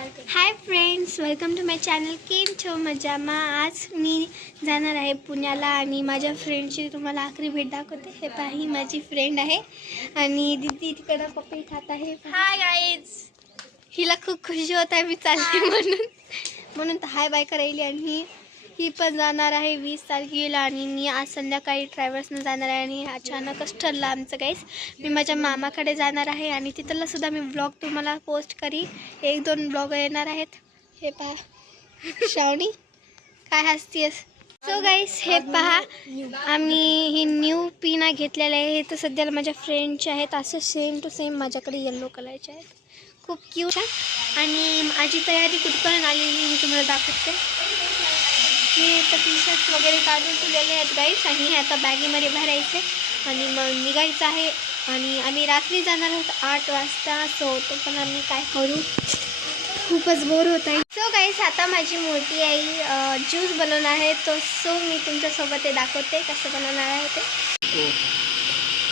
High friends, welcome to my channel. केम छो मजामा. आज मी जाणार आहे पुण्याला आणि माझ्या फ्रेंडची तुम्हाला आखरी भेट दाखवते. हे पहा, ही माझी फ्रेंड आहे आणि दीदी तिकडं पपई खात आहे. Hi guys. हिला खूप खुशी होत आहे मी चालले म्हणून तर हाय बाय करायली. आणि ही पण जाणार आहे 20 तारखेला आणि मी आज संध्याकाळी ट्रॅव्हल्सनं जाणार आहे आणि अचानकच ठरलं आमचं काहीच. मी माझ्या मामाकडे जाणार आहे आणि तिथला सुद्धा मी ब्लॉग तुम्हाला पोस्ट करी. 1-2 ब्लॉग येणार आहेत. हे पहा श्रावणी काय हसतीयस. सो गाईस, हे पहा आम्ही ही न्यू पिना घेतलेल्या आहे. हे तर सध्याला माझ्या फ्रेंडचे आहेत. असं सेम टू सेम माझ्याकडे येल्लो कलरचे आहेत. खूप क्यूट. आणि माझी तयारी कुठपर्यंत आलेली मी तुम्हाला दाखवते. मी तर टी शर्ट वगैरे काढून ठेवलेले आहेत गाईस आणि हे आता बॅगेमध्ये भरायचे आणि मग निघायचं आहे. आणि आम्ही रात्री जाणार आहोत 8 वाजता. सो तो पण आम्ही काय करू, खूपच बोर होत आहे. सो गाईस, आता माझी मोठी आई ज्यूस बनवणार आहे. सो मी तुमच्यासोबत ते दाखवते कसं बनवणार आहे ते.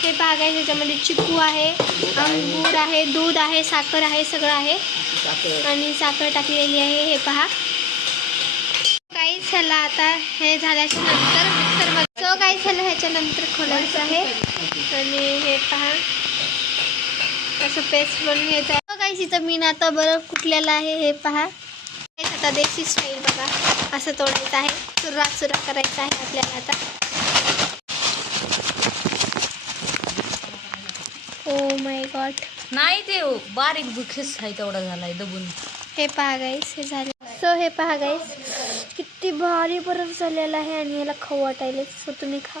हे पहा गाईस, ह्याच्यामध्ये चिकू आहे, अंगूर आहे, दूध आहे, साखर आहे, सगळं आहे आणि साखर टाकलेली आहे. हे पहा गाईस, ह्याला आता हे झाल्याच्या नंतर मिक्सरमध्ये सो गाईस ह्याला ह्याच्यानंतर खोलायचं आहे. आणि हे पहा असं पेस्ट बनवून घ्यायचं आहे. गाईस, इथं मी आता बरं कुठलेलं आहे. हे पहा आता देशी स्टाईल बघा, असं तोडायचं आहे. चुरा करायचा आहे आपल्याला आता. ओ माय गॉड, नाही ते बारीक बुखेस आहे तेवढा झालाय दबून. हे पहा गाईस, हे झालं. सो हे पहा गाईस, किती भारी बर्फ झालेला आहे आणि याला खाऊ वाटायला. सो तुम्ही खा.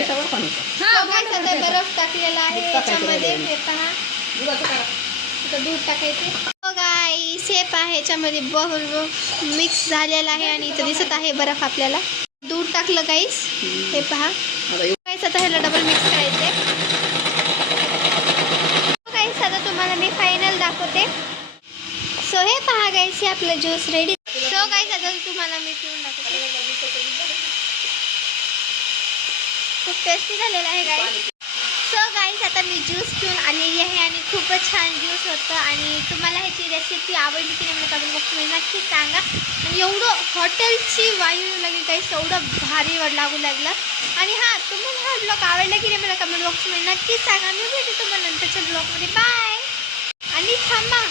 आता बर्फ टाकलेला आहे याच्यामध्ये. हे पहा दूध टाकायचे. गाईस, हे पहा ह्याच्यामध्ये बर्फ मिक्स झालेला आहे आणि इथं दिसत आहे बर्फ आपल्याला. दूध टाकलं गाईस. हे पहा गाईस, आता ह्याला डबल मिक्स करायचंय. गाईस, आता तुम्हाला मी फायनल दाखवते. सो हे पहा गाईस, हे आपलं ज्यूस रेडी. सो गाईस, आता तुम्हाला मी पिऊन दाखवते. खूप टेस्टी झालेला आहे गाईस. सो गाईस, आता मी ज्यूस पिऊन आलेली आहे आणि खूपच छान ज्यूस होतं. आणि तुम्हाला ह्याची रेसिपी आवडली की नाही मला कमेंट बॉक्समध्ये नक्की सांगा. आणि एवढं हॉटेलची वायू लागली गाईस, एवढं भारी लागू लागलं. आणि हां, तुम्हाला हा ब्लॉग आवडला की नाही मला कमेंट बॉक्समध्ये नक्की सांगा. मी भेटते तुम्हाला नंतरच्या ब्लॉगमध्ये. बाय. आणि थांबा,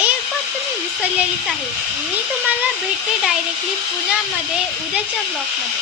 एक बात तुम्ही विसरलेलीच आहे. मी तुम्हाला भेटते डायरेक्टली पुण्यामध्ये उद्याच्या ब्लॉगमध्ये.